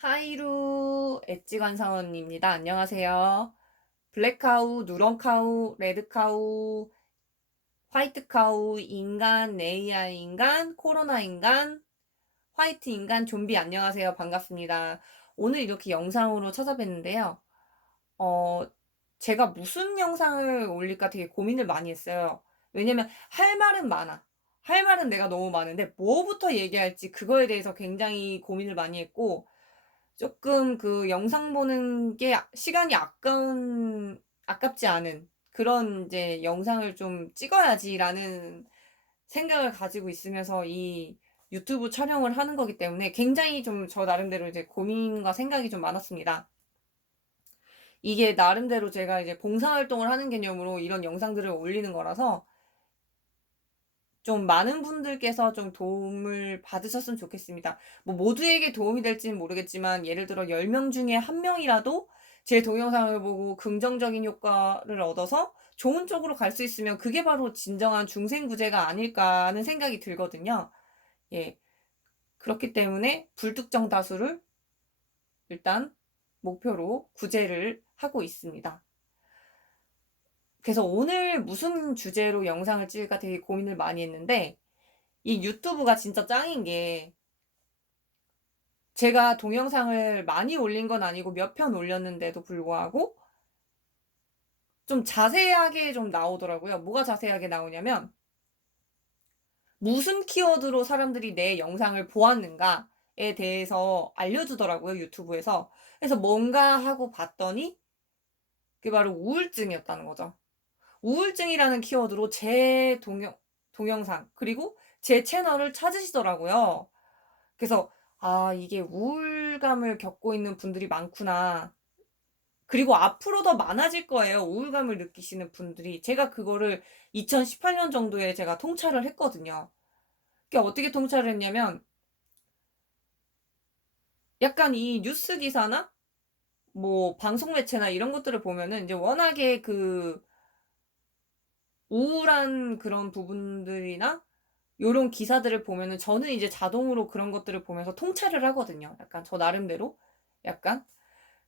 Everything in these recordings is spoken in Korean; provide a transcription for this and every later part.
하이루 엣지관사원입니다. 안녕하세요. 블랙카우, 누런카우, 레드카우, 화이트카우, 인간, AI 인간, 코로나 인간, 화이트 인간, 좀비 안녕하세요. 반갑습니다. 오늘 이렇게 영상으로 찾아뵀는데요. 어, 제가 무슨 영상을 올릴까 되게 고민을 많이 했어요. 왜냐면 할 말은 많아. 할 말은 내가 너무 많은데 뭐부터 얘기할지 그거에 대해서 굉장히 고민을 많이 했고 조금 그 영상 보는 게 시간이 아깝지 않은 그런 이제 영상을 좀 찍어야지라는 생각을 가지고 있으면서 이 유튜브 촬영을 하는 거기 때문에 굉장히 좀 저 나름대로 이제 고민과 생각이 좀 많았습니다. 이게 나름대로 제가 이제 봉사활동을 하는 개념으로 이런 영상들을 올리는 거라서 좀 많은 분들께서 좀 도움을 받으셨으면 좋겠습니다. 뭐 모두에게 도움이 될지는 모르겠지만 예를 들어 10명 중에 1명이라도 제 동영상을 보고 긍정적인 효과를 얻어서 좋은 쪽으로 갈 수 있으면 그게 바로 진정한 중생구제가 아닐까 하는 생각이 들거든요. 예. 그렇기 때문에 불특정 다수를 일단 목표로 구제를 하고 있습니다. 그래서 오늘 무슨 주제로 영상을 찍을까 되게 고민을 많이 했는데 이 유튜브가 진짜 짱인 게 제가 동영상을 많이 올린 건 아니고 몇 편 올렸는데도 불구하고 좀 자세하게 좀 나오더라고요. 뭐가 자세하게 나오냐면 무슨 키워드로 사람들이 내 영상을 보았는가에 대해서 알려주더라고요. 유튜브에서. 그래서 뭔가 하고 봤더니 그게 바로 우울증이었다는 거죠. 우울증이라는 키워드로 제 동영상 그리고 제 채널을 찾으시더라고요. 그래서 아, 이게 우울감을 겪고 있는 분들이 많구나. 그리고 앞으로 더 많아질 거예요. 우울감을 느끼시는 분들이. 제가 그거를 2018년 정도에 제가 통찰을 했거든요. 그게 어떻게 통찰을 했냐면 약간 이 뉴스 기사나 뭐 방송 매체나 이런 것들을 보면은 이제 워낙에 그 우울한 그런 부분들이나 요런 기사들을 보면은 저는 이제 자동으로 그런 것들을 보면서 통찰을 하거든요. 약간 저 나름대로. 약간.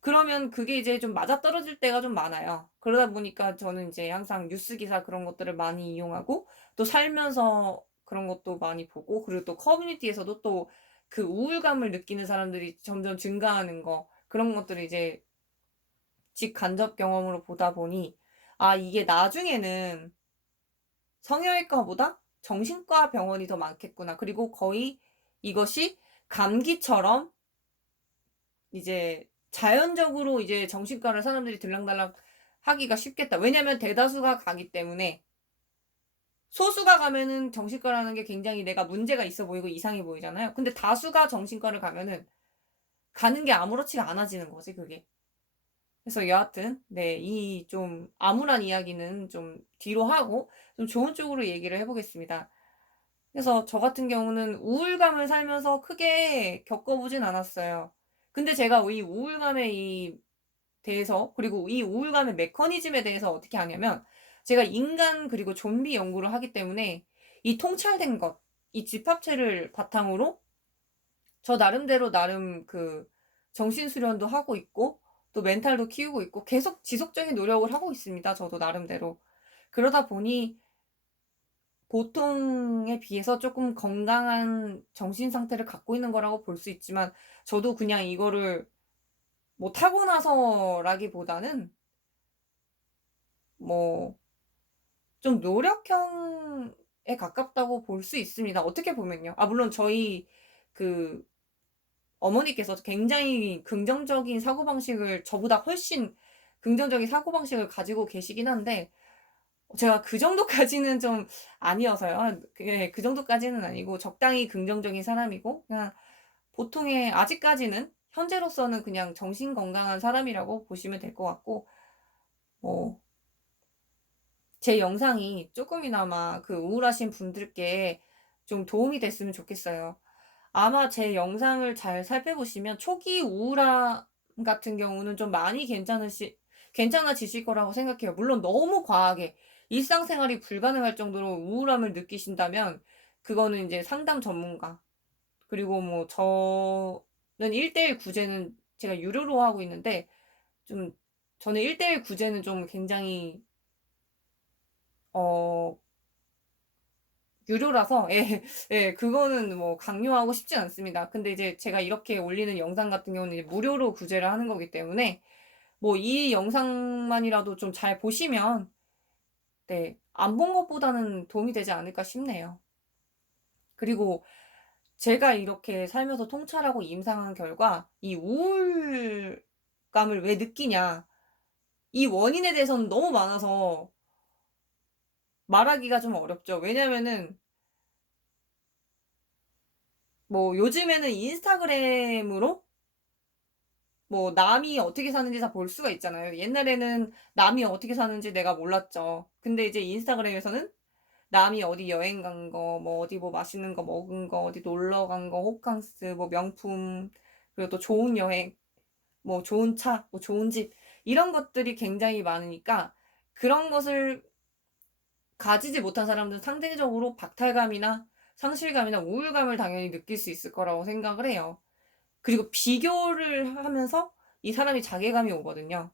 그러면 그게 이제 좀 맞아떨어질 때가 좀 많아요. 그러다 보니까 저는 이제 항상 뉴스 기사 그런 것들을 많이 이용하고 또 살면서 그런 것도 많이 보고 그리고 또 커뮤니티에서도 또 그 우울감을 느끼는 사람들이 점점 증가하는 거 그런 것들을 이제 직간접 경험으로 보다 보니 아, 이게 나중에는 성형외과보다 정신과 병원이 더 많겠구나. 그리고 거의 이것이 감기처럼 이제 자연적으로 이제 정신과를 사람들이 들락달락 하기가 쉽겠다. 왜냐면 대다수가 가기 때문에 소수가 가면은 정신과라는 게 굉장히 내가 문제가 있어 보이고 이상해 보이잖아요. 근데 다수가 정신과를 가면은 가는 게 아무렇지가 않아지는 거지, 그게. 그래서 여하튼, 네, 이 좀 암울한 이야기는 좀 뒤로 하고 좀 좋은 쪽으로 얘기를 해보겠습니다. 그래서 저 같은 경우는 우울감을 살면서 크게 겪어보진 않았어요. 근데 제가 이 우울감에 대해서 그리고 이 우울감의 메커니즘에 대해서 어떻게 하냐면 제가 인간 그리고 좀비 연구를 하기 때문에 이 통찰된 것, 이 집합체를 바탕으로 저 나름대로 나름 그 정신 수련도 하고 있고 또 멘탈도 키우고 있고 계속 지속적인 노력을 하고 있습니다. 저도 나름대로. 그러다 보니 보통에 비해서 조금 건강한 정신 상태를 갖고 있는 거라고 볼 수 있지만 저도 그냥 이거를 뭐 타고나서라기보다는 뭐 좀 노력형에 가깝다고 볼 수 있습니다. 어떻게 보면요. 아, 물론 저희 그 어머니께서 굉장히 긍정적인 사고방식을 저보다 훨씬 긍정적인 사고방식을 가지고 계시긴 한데 제가 그 정도까지는 좀 아니어서요. 그 정도까지는 아니고 적당히 긍정적인 사람이고 그냥 보통의 아직까지는 현재로서는 그냥 정신 건강한 사람이라고 보시면 될 것 같고 뭐 제 영상이 조금이나마 그 우울하신 분들께 좀 도움이 됐으면 좋겠어요. 아마 제 영상을 잘 살펴보시면 초기 우울함 같은 경우는 좀 많이 괜찮아지실 거라고 생각해요. 물론 너무 과하게 일상생활이 불가능할 정도로 우울함을 느끼신다면 그거는 이제 상담 전문가 그리고 뭐 1대1 구제는 제가 유료로 하고 있는데 좀 저는 1대1 구제는 좀 굉장히 어 유료라서 예, 예, 그거는 뭐 강요하고 싶지 않습니다. 근데 이제 제가 이렇게 올리는 영상 같은 경우는 이제 무료로 구제를 하는 거기 때문에 뭐 이 영상만이라도 좀 잘 보시면 네, 안 본 것보다는 도움이 되지 않을까 싶네요. 그리고 제가 이렇게 살면서 통찰하고 임상한 결과 이 우울감을 왜 느끼냐 이 원인에 대해서는 너무 많아서 말하기가 좀 어렵죠. 왜냐면은 뭐 요즘에는 인스타그램으로 뭐 남이 어떻게 사는지 다 볼 수가 있잖아요. 옛날에는 남이 어떻게 사는지 내가 몰랐죠. 근데 이제 인스타그램에서는 남이 어디 여행 간 거, 뭐 어디 뭐 맛있는 거 먹은 거, 어디 놀러 간 거, 호캉스, 뭐 명품, 그리고 또 좋은 여행, 뭐 좋은 차, 뭐 좋은 집, 이런 것들이 굉장히 많으니까 그런 것을 가지지 못한 사람들은 상대적으로 박탈감이나 상실감이나 우울감을 당연히 느낄 수 있을 거라고 생각을 해요. 그리고 비교를 하면서 이 사람이 자괴감이 오거든요.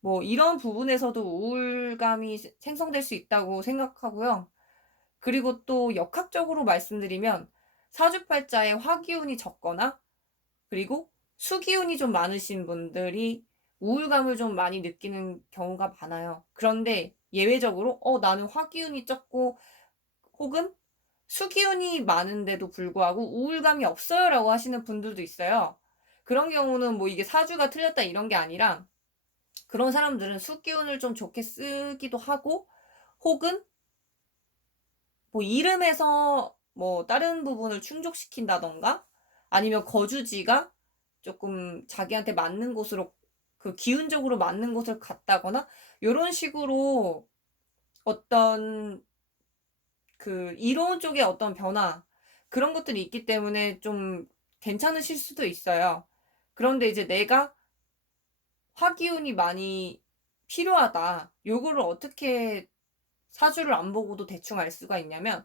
뭐 이런 부분에서도 우울감이 생성될 수 있다고 생각하고요. 그리고 또 역학적으로 말씀드리면 사주팔자에 화기운이 적거나 그리고 수기운이 좀 많으신 분들이 우울감을 좀 많이 느끼는 경우가 많아요. 그런데 예외적으로 나는 화기운이 적고 혹은 수기운이 많은데도 불구하고 우울감이 없어요라고 하시는 분들도 있어요. 그런 경우는 뭐 이게 사주가 틀렸다 이런 게 아니라 그런 사람들은 수기운을 좀 좋게 쓰기도 하고 혹은 뭐 이름에서 뭐 다른 부분을 충족시킨다던가 아니면 거주지가 조금 자기한테 맞는 곳으로 그 기운적으로 맞는 곳을 갔다거나 요런 식으로 어떤 그 이론 쪽의 어떤 변화 그런 것들이 있기 때문에 좀 괜찮으실 수도 있어요. 그런데 이제 내가 화기운이 많이 필요하다. 요거를 어떻게 사주를 안 보고도 대충 알 수가 있냐면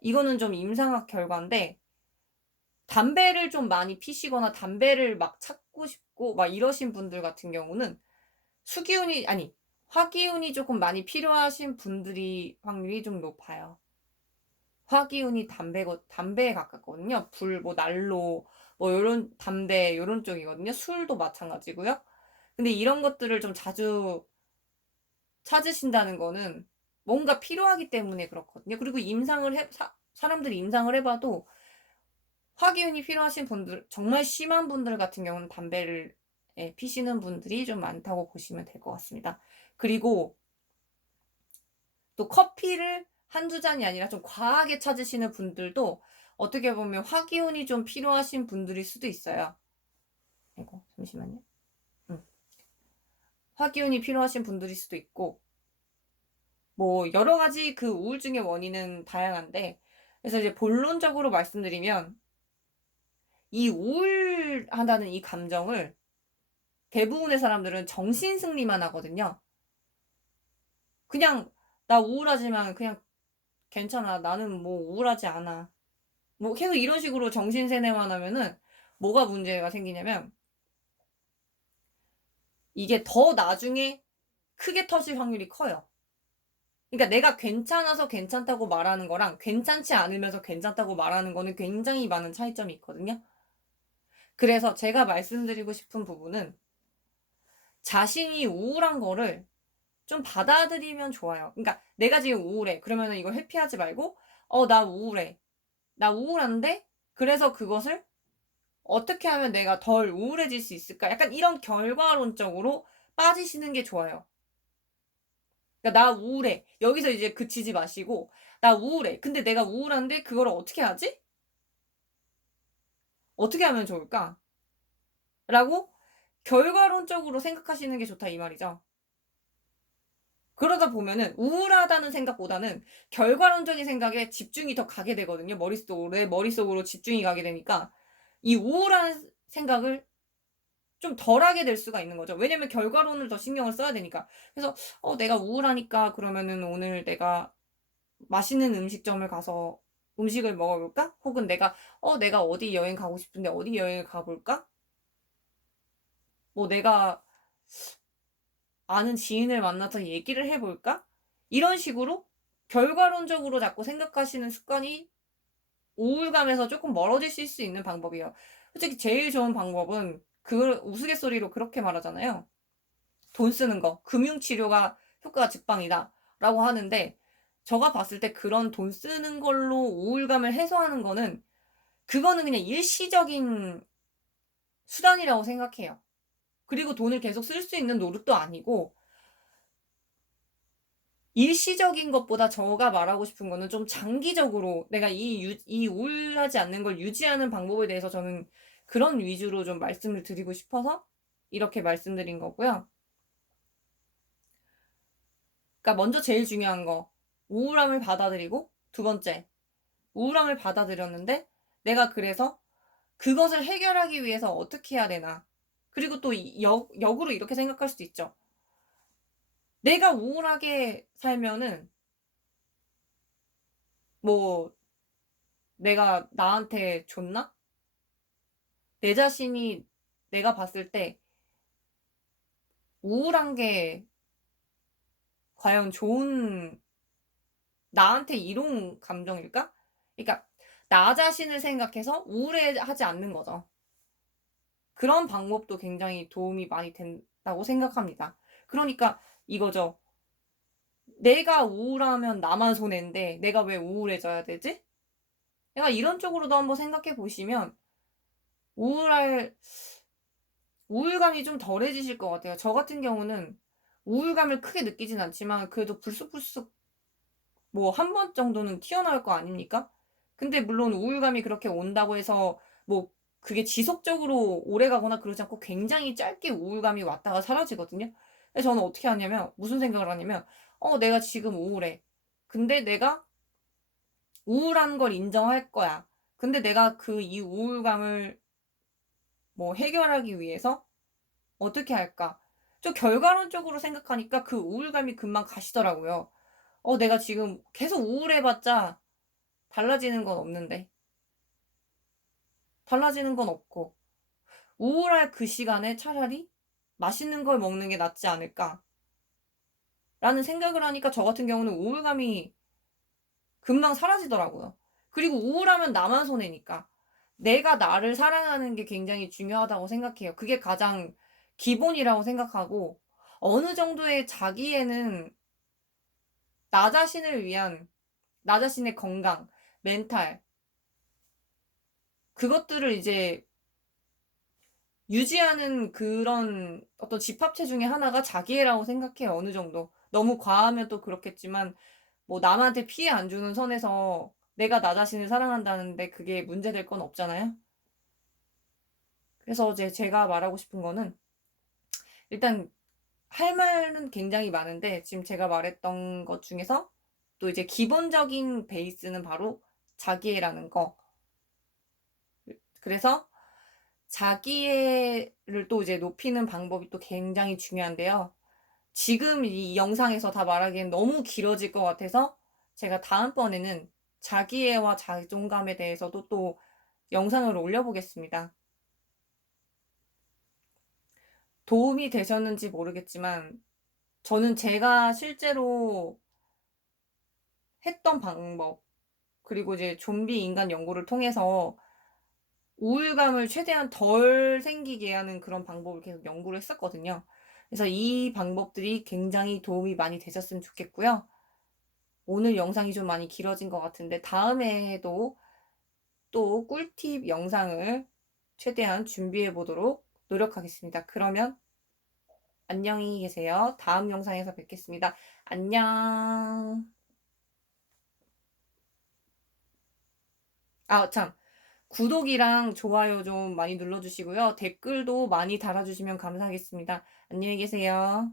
이거는 좀 임상학 결과인데 담배를 좀 많이 피시거나 담배를 막 찾고 싶고 막 이러신 분들 같은 경우는 수기운이 아니 화기운이 조금 많이 필요하신 분들이 확률이 좀 높아요. 화기운이 담배에 가깝거든요. 불, 뭐 난로, 뭐 요런 담배 요런 쪽이거든요. 술도 마찬가지고요. 근데 이런 것들을 좀 자주 찾으신다는 거는 뭔가 필요하기 때문에 그렇거든요. 그리고 사람들이 임상을 해봐도 화기운이 필요하신 분들, 정말 심한 분들 같은 경우는 담배를 피시는 분들이 좀 많다고 보시면 될 것 같습니다. 그리고 또 커피를 한두 잔이 아니라 좀 과하게 찾으시는 분들도 어떻게 보면 화기운이 좀 필요하신 분들일 수도 있어요. 이거 잠시만요. 화기운이 필요하신 분들일 수도 있고 뭐 여러 가지 그 우울증의 원인은 다양한데 그래서 이제 본론적으로 말씀드리면 이 우울하다는 이 감정을 대부분의 사람들은 정신승리만 하거든요. 그냥 나 우울하지만 그냥 괜찮아. 나는 뭐 우울하지 않아. 뭐 계속 이런 식으로 정신세뇌만 하면은 뭐가 문제가 생기냐면 이게 더 나중에 크게 터질 확률이 커요. 그러니까 내가 괜찮아서 괜찮다고 말하는 거랑 괜찮지 않으면서 괜찮다고 말하는 거는 굉장히 많은 차이점이 있거든요. 그래서 제가 말씀드리고 싶은 부분은 자신이 우울한 거를 좀 받아들이면 좋아요. 그러니까 내가 지금 우울해. 그러면은 이걸 회피하지 말고 나 우울해. 나 우울한데 그래서 그것을 어떻게 하면 내가 덜 우울해질 수 있을까? 약간 이런 결과론적으로 빠지시는 게 좋아요. 그러니까 나 우울해. 여기서 이제 그치지 마시고 나 우울해. 근데 내가 우울한데 그걸 어떻게 하지? 어떻게 하면 좋을까? 라고 결과론적으로 생각하시는 게 좋다 이 말이죠. 그러다 보면은 우울하다는 생각보다는 결과론적인 생각에 집중이 더 가게 되거든요. 내 머릿속으로 집중이 가게 되니까 이 우울한 생각을 좀 덜하게 될 수가 있는 거죠. 왜냐면 결과론을 더 신경을 써야 되니까. 그래서 내가 우울하니까 그러면은 오늘 내가 맛있는 음식점을 가서 음식을 먹어볼까? 혹은 내가 어디 여행 가고 싶은데 어디 여행을 가볼까? 뭐 내가 아는 지인을 만나서 얘기를 해볼까? 이런 식으로 결과론적으로 자꾸 생각하시는 습관이 우울감에서 조금 멀어지실 수 있는 방법이에요. 솔직히 제일 좋은 방법은 그 우스갯소리로 그렇게 말하잖아요. 돈 쓰는 거, 금융치료가 효과가 직방이다. 라고 하는데, 제가 봤을 때 그런 돈 쓰는 걸로 우울감을 해소하는 거는, 그거는 그냥 일시적인 수단이라고 생각해요. 그리고 돈을 계속 쓸 수 있는 노릇도 아니고, 일시적인 것보다 제가 말하고 싶은 거는 좀 장기적으로 내가 이 우울하지 않는 걸 유지하는 방법에 대해서 저는 그런 위주로 좀 말씀을 드리고 싶어서 이렇게 말씀드린 거고요. 그러니까 먼저 제일 중요한 거, 우울함을 받아들이고, 두 번째, 우울함을 받아들였는데 내가 그래서 그것을 해결하기 위해서 어떻게 해야 되나. 그리고 또 역으로 이렇게 생각할 수도 있죠. 내가 우울하게 살면은 뭐 내가 나한테 좋나? 내 자신이 내가 봤을 때 우울한 게 과연 좋은 나한테 이로운 감정일까? 그러니까 나 자신을 생각해서 우울해하지 않는 거죠. 그런 방법도 굉장히 도움이 많이 된다고 생각합니다. 그러니까 이거죠. 내가 우울하면 나만 손해인데 내가 왜 우울해져야 되지? 내가 이런 쪽으로도 한번 생각해 보시면 우울할 우울감이 좀 덜해지실 것 같아요. 저 같은 경우는 우울감을 크게 느끼진 않지만 그래도 불쑥불쑥 뭐 한 번 정도는 튀어나올 거 아닙니까? 근데 물론 우울감이 그렇게 온다고 해서 뭐 그게 지속적으로 오래 가거나 그러지 않고 굉장히 짧게 우울감이 왔다가 사라지거든요. 그래서 저는 어떻게 하냐면 무슨 생각을 하냐면 내가 지금 우울해. 근데 내가 우울한 걸 인정할 거야. 근데 내가 그 이 우울감을 뭐 해결하기 위해서 어떻게 할까? 좀 결과론적으로 생각하니까 그 우울감이 금방 가시더라고요. 내가 지금 계속 우울해봤자 달라지는 건 없는데. 달라지는 건 없고. 우울할 그 시간에 차라리 맛있는 걸 먹는 게 낫지 않을까? 라는 생각을 하니까 저 같은 경우는 우울감이 금방 사라지더라고요. 그리고 우울하면 나만 손해니까. 내가 나를 사랑하는 게 굉장히 중요하다고 생각해요. 그게 가장 기본이라고 생각하고, 어느 정도의 자기애는 나 자신을 위한, 나 자신의 건강, 멘탈, 그것들을 이제 유지하는 그런 어떤 집합체 중에 하나가 자기애라고 생각해요. 어느 정도. 너무 과하면 또 그렇겠지만, 뭐 남한테 피해 안 주는 선에서 내가 나 자신을 사랑한다는데 그게 문제될 건 없잖아요. 그래서 이제 제가 말하고 싶은 거는 일단 할 말은 굉장히 많은데 지금 제가 말했던 것 중에서 또 이제 기본적인 베이스는 바로 자기애라는 거. 그래서 자기애를 또 이제 높이는 방법이 또 굉장히 중요한데요. 지금 이 영상에서 다 말하기엔 너무 길어질 것 같아서 제가 다음번에는 자기애와 자존감에 대해서도 또 영상을 올려보겠습니다. 도움이 되셨는지 모르겠지만 저는 제가 실제로 했던 방법, 그리고 이제 좀비 인간 연구를 통해서 우울감을 최대한 덜 생기게 하는 그런 방법을 계속 연구를 했었거든요. 그래서 이 방법들이 굉장히 도움이 많이 되셨으면 좋겠고요. 오늘 영상이 좀 많이 길어진 것 같은데 다음에도 또 꿀팁 영상을 최대한 준비해 보도록 노력하겠습니다. 그러면 안녕히 계세요. 다음 영상에서 뵙겠습니다. 안녕. 아, 참. 구독이랑 좋아요 좀 많이 눌러주시고요. 댓글도 많이 달아주시면 감사하겠습니다. 안녕히 계세요.